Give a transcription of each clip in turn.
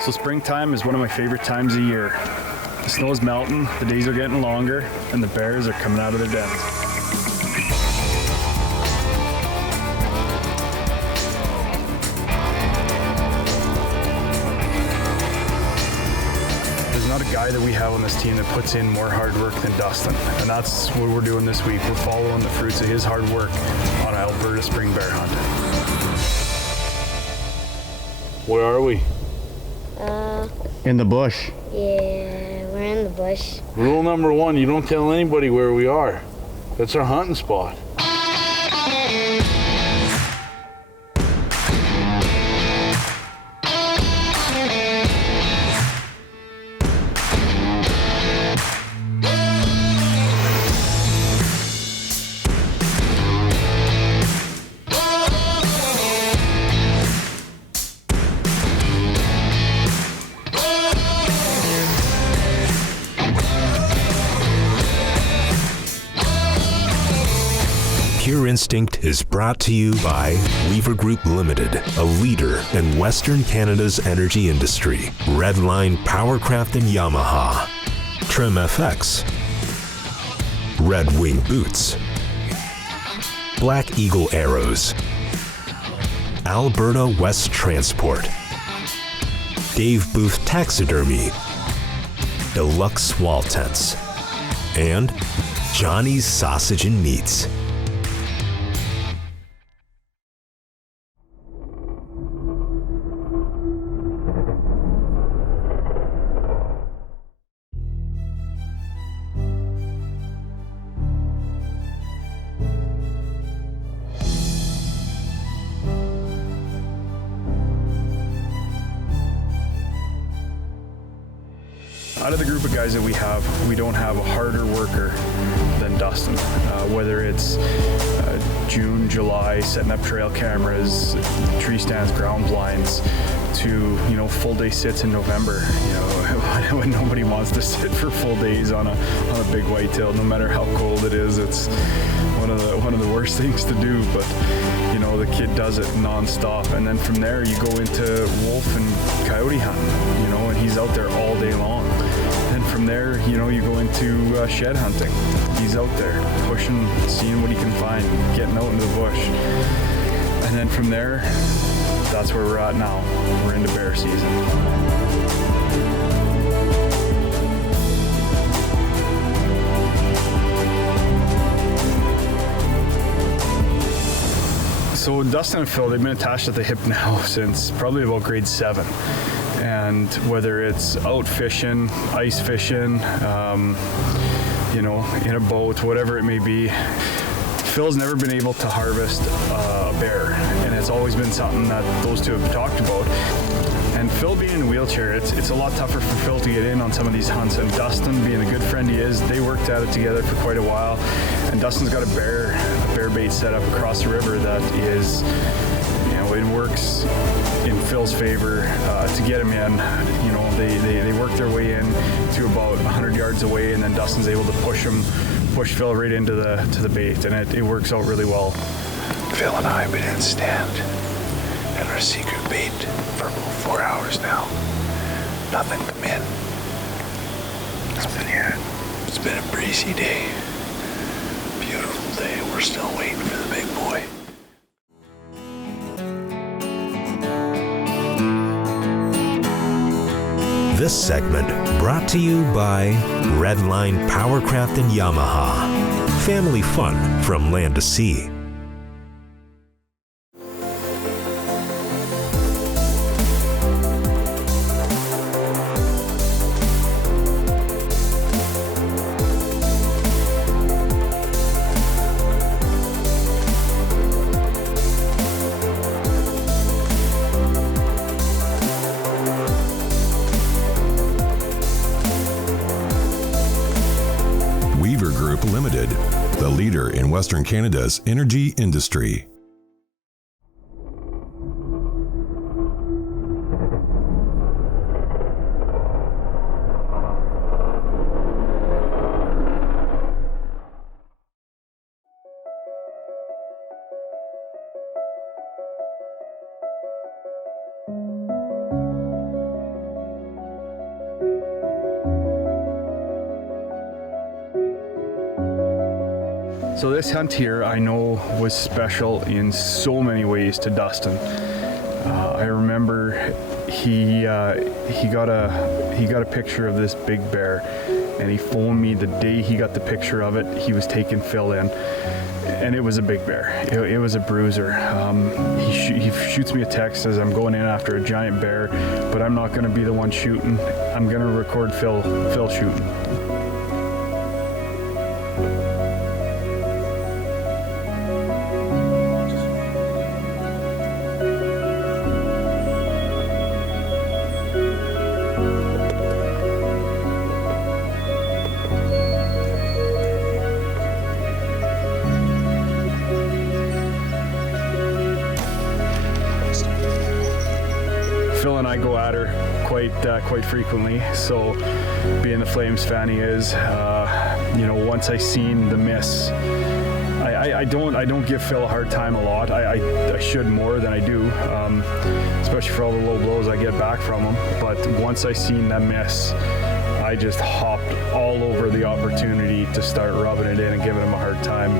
So springtime is one of my favorite times of year. The snow is melting, the days are getting longer, and the bears are coming out of their dens. There's not a guy that we have on this team that puts in more hard work than Dustin, and that's what we're doing this week. We're following the fruits of his hard work on an Alberta spring bear hunt. Where are we? In the bush. Yeah, we're in the bush. Rule number 1, you don't tell anybody where we are. That's our hunting spot. Pure Instinct is brought to you by Weaver Group Limited, a leader in Western Canada's energy industry. Redline Powercraft and Yamaha. Trim FX. Red Wing Boots. Black Eagle Arrows. Alberta West Transport. Dave Booth Taxidermy. Deluxe Wall Tents. And Johnny's Sausage and Meats. Out of the group of guys that we don't have a harder worker than Dustin. Whether it's June, July, setting up trail cameras, tree stands, ground blinds, to full day sits in November. When nobody wants to sit for full days on a big whitetail, no matter how cold it is. It's one of the worst things to do, but the kid does it non-stop. And then from there you go into wolf and coyote hunting, and he's out there all day long. Then from there, you go into shed hunting. He's out there pushing, seeing what he can find, getting out into the bush. And then from there, that's where we're at now. We're into bear season. So Dustin and Phil, they've been attached at the hip now since probably about grade 7. And whether it's out fishing, ice fishing, in a boat, whatever it may be, Phil's never been able to harvest a bear. And it's always been something that those two have talked about. And Phil being in a wheelchair, it's a lot tougher for Phil to get in on some of these hunts. And Dustin, being the good friend he is, they worked at it together for quite a while. And Dustin's got a bear bait set up across the river that is, it works in Phil's favor to get him in. They work their way in to about 100 yards away, and then Dustin's able to push Phil right into the bait, and it works out really well. Phil and I have been in stand at our secret bait for about 4 hours now. Nothing come in. Nothing yet. It's been a breezy day. Beautiful day. We're still waiting for the big boy. This segment brought to you by Redline Powercraft and Yamaha. Family fun from land to sea. Weaver Group Limited, the leader in Western Canada's energy industry. So this hunt here, I know, was special in so many ways to Dustin. I remember he got a picture of this big bear, and he phoned me the day he got the picture of it. He was taking Phil in, and it was a big bear. It was a bruiser. He shoots me a text, says I'm going in after a giant bear, but I'm not going to be the one shooting. I'm going to record Phil shooting. Phil and I go at her quite frequently. So, being the Flames fan he is, once I seen the miss, I don't give Phil a hard time a lot. I should more than I do, especially for all the low blows I get back from him. But once I seen that miss, I just hopped all over the opportunity to start rubbing it in and giving him a hard time.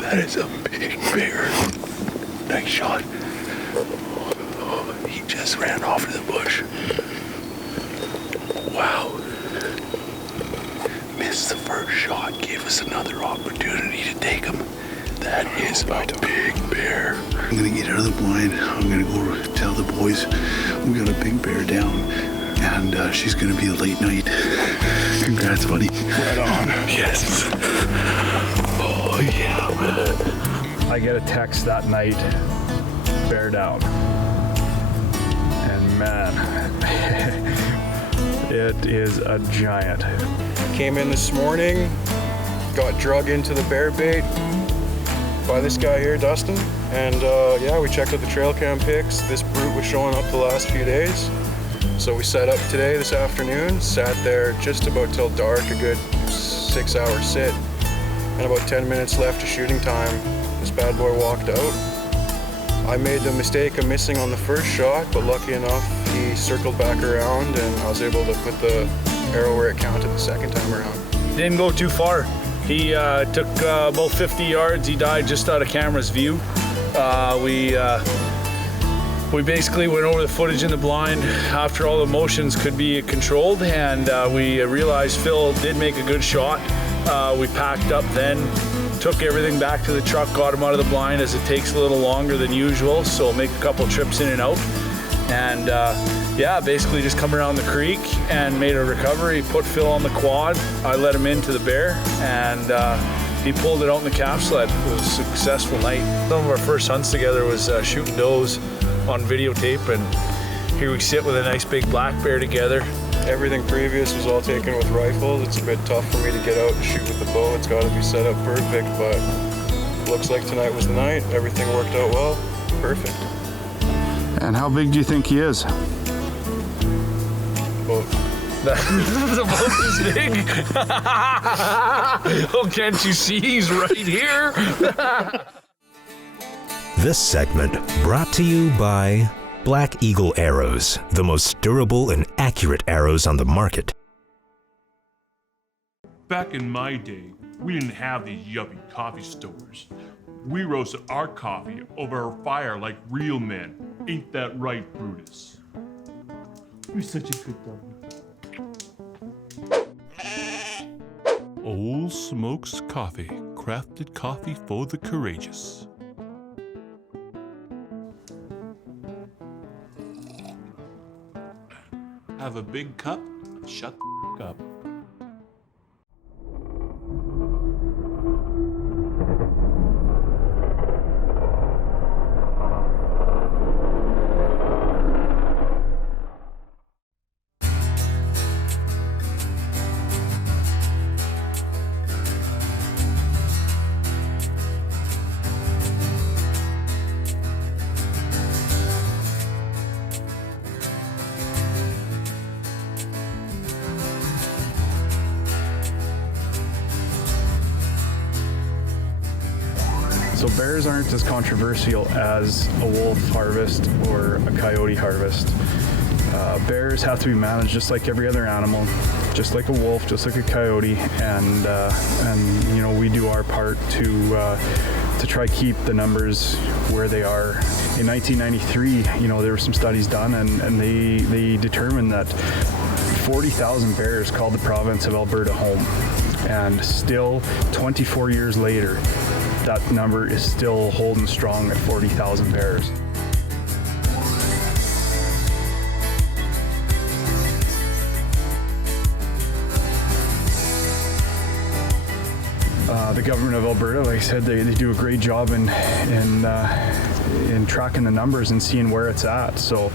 That is a big bear. Nice shot. He just ran off to the bush. Wow. Missed the first shot, gave us another opportunity to take him. That is a big bear. I'm gonna get out of the blind. I'm gonna go tell the boys we got a big bear down, and she's gonna be a late night. Congrats, buddy. Right on. Yes. Oh yeah, man. I get a text that night, bear down. And man, it is a giant. Came in this morning, got drug into the bear bait by this guy here, Dustin. And we checked out the trail cam pics. This brute was showing up the last few days. So we set up today, this afternoon, sat there just about till dark, a good 6-hour sit. And about 10 minutes left of shooting time, this bad boy walked out. I made the mistake of missing on the first shot, but lucky enough, he circled back around and I was able to put the arrow where it counted the second time around. Didn't go too far. He took about 50 yards. He died just out of camera's view. We basically went over the footage in the blind after all the motions could be controlled, and we realized Phil did make a good shot. We packed up then, took everything back to the truck, got him out of the blind as it takes a little longer than usual, so make a couple trips in and out. And basically just come around the creek and made a recovery, put Phil on the quad. I let him into the bear, and he pulled it out in the calf sled. It was a successful night. Some of our first hunts together was shooting does on videotape, and here we sit with a nice big black bear together. Everything previous was all taken with rifles. It's a bit tough for me to get out and shoot with the bow. It's got to be set up perfect, but looks like tonight was the night. Everything worked out well. Perfect. And how big do you think he is? Well, That's about this big. Oh, can't you see he's right here? This segment brought to you by Black Eagle Arrows, the most durable and accurate arrows on the market. Back in my day, we didn't have these yuppie coffee stores. We roasted our coffee over a fire like real men. Ain't that right, Brutus? You're such a good dog. Oh Old Smokes Coffee, crafted coffee for the courageous. Have a big cup, shut the up. So bears aren't as controversial as a wolf harvest or a coyote harvest. Bears have to be managed just like every other animal, just like a wolf, just like a coyote, and you know, we do our part to try keep the numbers where they are. In 1993, you know, there were some studies done, and they determined that 40,000 bears called the province of Alberta home, and still 24 years later, that number is still holding strong at 40,000 bears. The government of Alberta, like I said, they do a great job in tracking the numbers and seeing where it's at. So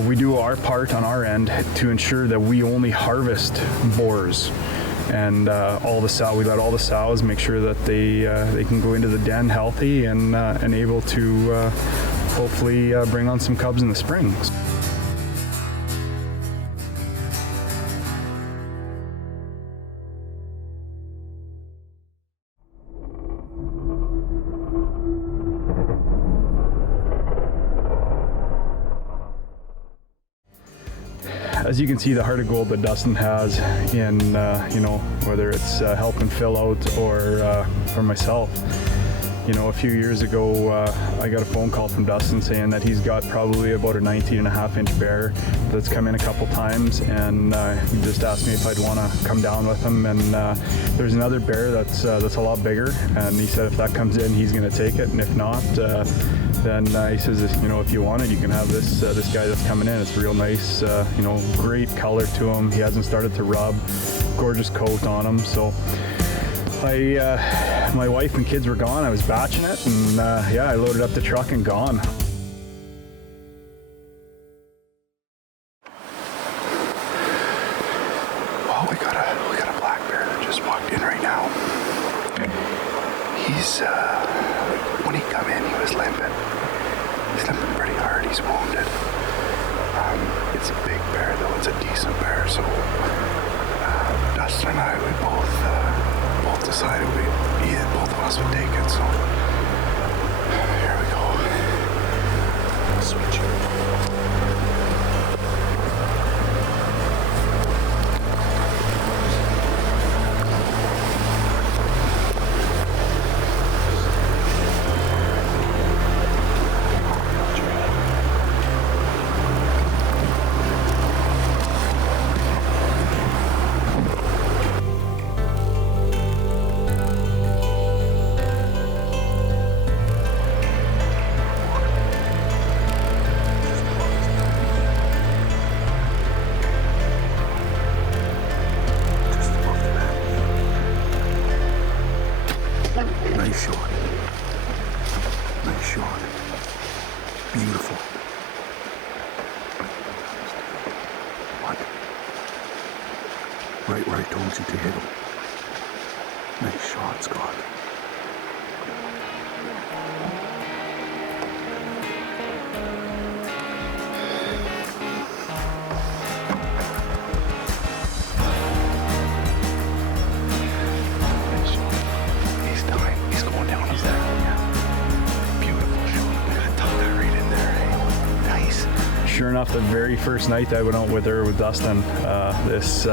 we do our part on our end to ensure that we only harvest boars. And all the sow, we let all the sows make sure that they can go into the den healthy and able to hopefully bring on some cubs in the spring. As you can see, the heart of gold that Dustin has in, you know, whether it's helping Phil out or for myself. You know, a few years ago, I got a phone call from Dustin saying that he's got probably about a 19.5-inch bear that's come in a couple times, and he just asked me if I'd want to come down with him. And there's another bear that's a lot bigger, and he said if that comes in, he's going to take it, and if not, then he says, you know, if you want it, you can have this guy that's coming in. It's real nice, you know, great color to him. He hasn't started to rub, gorgeous coat on him. So my wife and kids were gone. I was batching it, and yeah, I loaded up the truck and gone. Well, we got a black bear that just walked in right now. He's when he come in, he was limping. He's limping pretty hard. He's wounded. It's a big bear, though. It's a decent bear. So Dustin and I, we both decided both of us would take it. So here we go. Switch it. Nice shot. Nice shot. Beautiful. What? Right where I told you to hit him. Nice shot, Scott. Sure enough, the very first night I went out with her with Dustin, this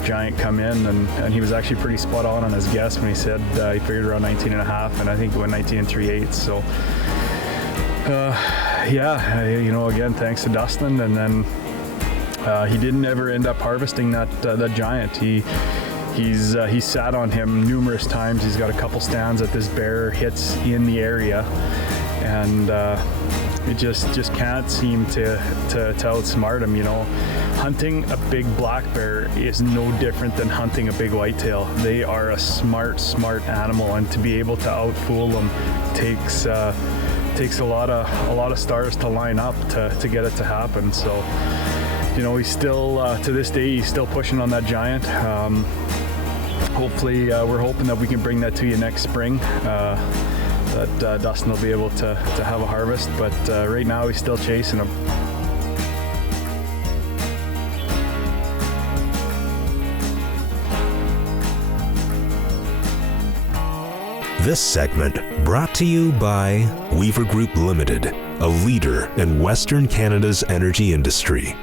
giant come in, and he was actually pretty spot on his guess when he said he figured around 19.5, and I think it went 19 3/8. So yeah, you know, again, thanks to Dustin. And then he didn't ever end up harvesting that giant. He's sat on him numerous times. He's got a couple stands that this bear hits in the area, and it just can't seem to outsmart him. You know, hunting a big black bear is no different than hunting a big whitetail. They are a smart animal, and to be able to outfool them takes a lot of stars to line up to get it to happen. So, you know, he's still to this day he's still pushing on that giant. Hopefully, we're hoping that we can bring that to you next spring. That Dustin will be able to have a harvest, but right now he's still chasing him. This segment brought to you by Weaver Group Limited, a leader in Western Canada's energy industry.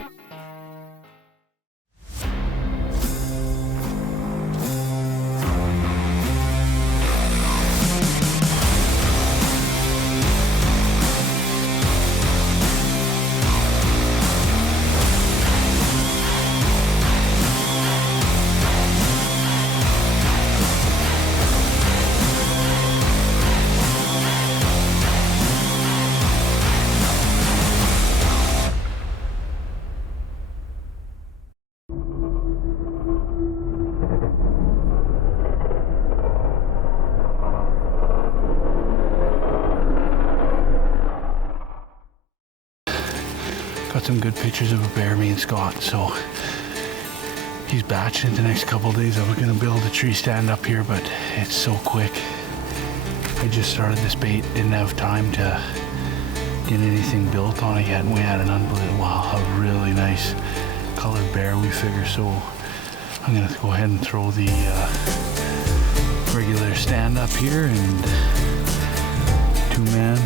Got some good pictures of a bear, me and Scott, so he's batching the next couple of days. I was gonna build a tree stand up here, but it's so quick. I just started this bait, didn't have time to get anything built on it yet, and we had an unbelievable, wow, a really nice colored bear, we figure. So I'm gonna go ahead and throw the regular stand up here, and 2-man.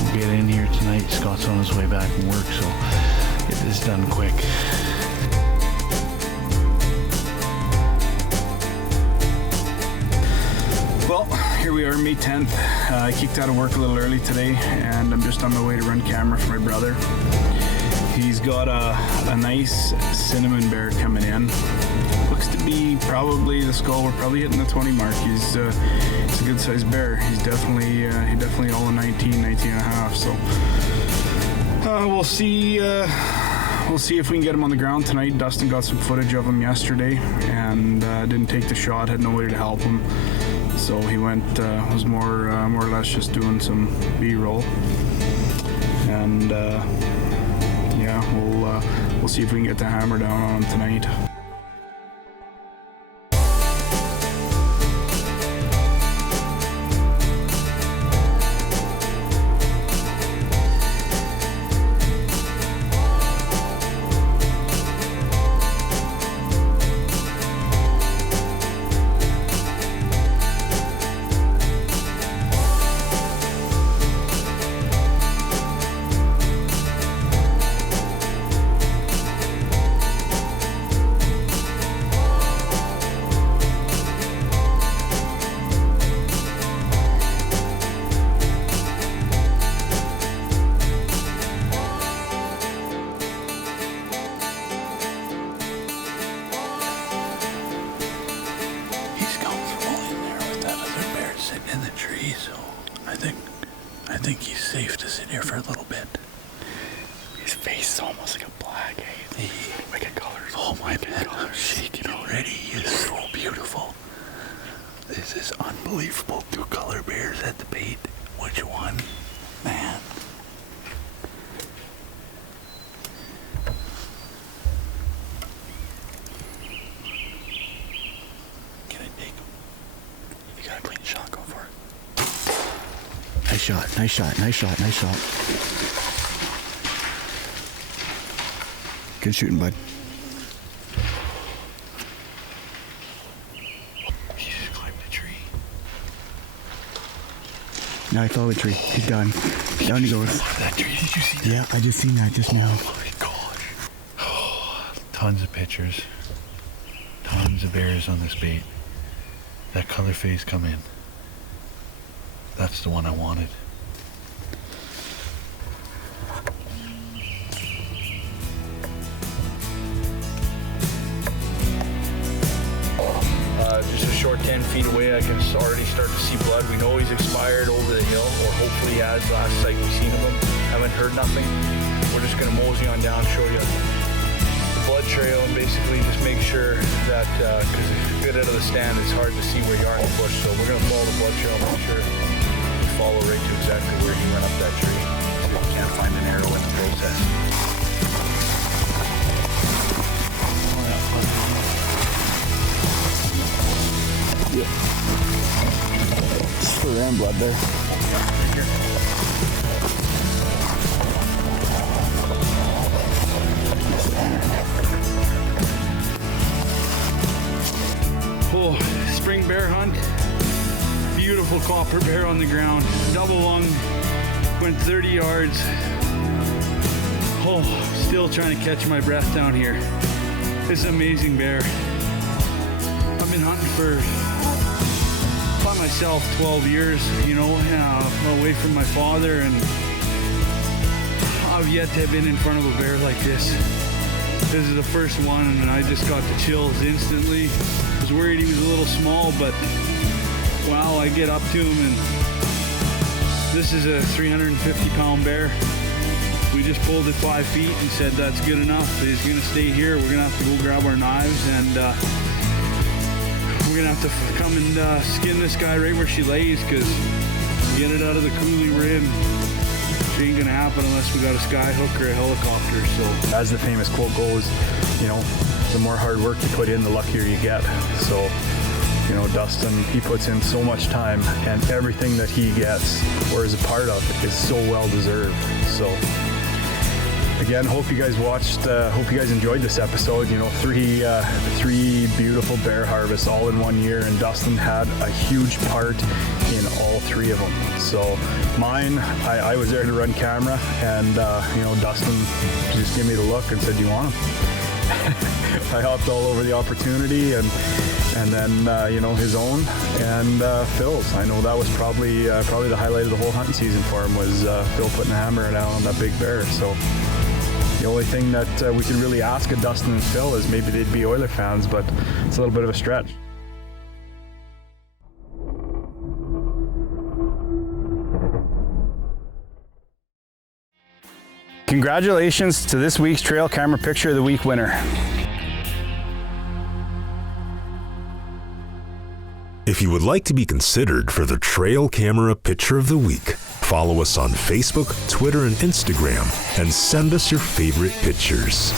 We'll get in here tonight. Scott's on his way back from work, so get this done quick. Well, here we are, May 10th. I kicked out of work a little early today, and I'm just on my way to run camera for my brother. He's got a nice cinnamon bear coming in. Looks to be probably the skull. We're probably hitting the 20 mark. He's a good sized bear. He's definitely all in 19 and a half. So we'll see. We'll see if we can get him on the ground tonight. Dustin got some footage of him yesterday, and didn't take the shot. Had nobody to help him, so he went. Was more or less just doing some B-roll, and yeah, we'll see if we can get the hammer down on him tonight. In the tree, so I think he's safe to sit here for a little bit. His face is almost like a black, wicked colors. Oh my man, I'm shaking already. He is so beautiful. This is unbelievable. 2 color bears at the bait. Which one? Man. Can I take him? You got a clean shot, go for it. Nice shot. Good shooting, bud. He just climbed the tree. Now I follow the tree. He's done. Down he goes. That tree, did you see that? Yeah, I just seen that just now. Oh my gosh. Oh, tons of pictures. Tons of bears on this bait. That color phase come in. That's the one I wanted. feet away, I can already start to see blood. We know he's expired over the hill, or hopefully he has. Last sight we've seen of him, haven't heard nothing. We're just gonna mosey on down, show you the blood trail, and basically just make sure that, because a bit out of the stand, it's hard to see where you are in the bush. So we're gonna follow the blood trail, make sure we follow right to exactly where he went up that tree. So we can't find an arrow in the process. For ram blood there. Oh, spring bear hunt. Beautiful copper bear on the ground. Double lung. Went 30 yards. Oh, still trying to catch my breath down here. This is an amazing bear. I've been hunting for, by myself, 12 years, you know, away from my father, and I've yet to have been in front of a bear like this. This is the first one, and I just got the chills instantly. I was worried he was a little small, but wow, I get up to him, and this is a 350-pound bear. We just pulled it 5 feet and said that's good enough. He's gonna stay here. We're gonna have to go grab our knives, and we're gonna have to come and skin this guy right where she lays, because get it out of the coulee we're in. It ain't gonna happen unless we got a sky hook or a helicopter. So, as the famous quote goes, you know, the more hard work you put in, the luckier you get. So, you know, Dustin, he puts in so much time, and everything that he gets or is a part of is so well deserved. So, again, hope you guys watched, hope you guys enjoyed this episode. You know, three beautiful bear harvests all in 1 year, and Dustin had a huge part in all 3 of them. So mine, I was there to run camera, and you know, Dustin just gave me the look and said, "Do you want them?" I hopped all over the opportunity, and then you know, his own and Phil's. I know that was probably the highlight of the whole hunting season for him, was Phil putting a hammer down on that big bear. So the only thing that we could really ask of Dustin and Phil is maybe they'd be Oiler fans, but it's a little bit of a stretch. Congratulations to this week's Trail Camera Picture of the Week winner. If you would like to be considered for the Trail Camera Picture of the Week, follow us on Facebook, Twitter, and Instagram, and send us your favorite pictures.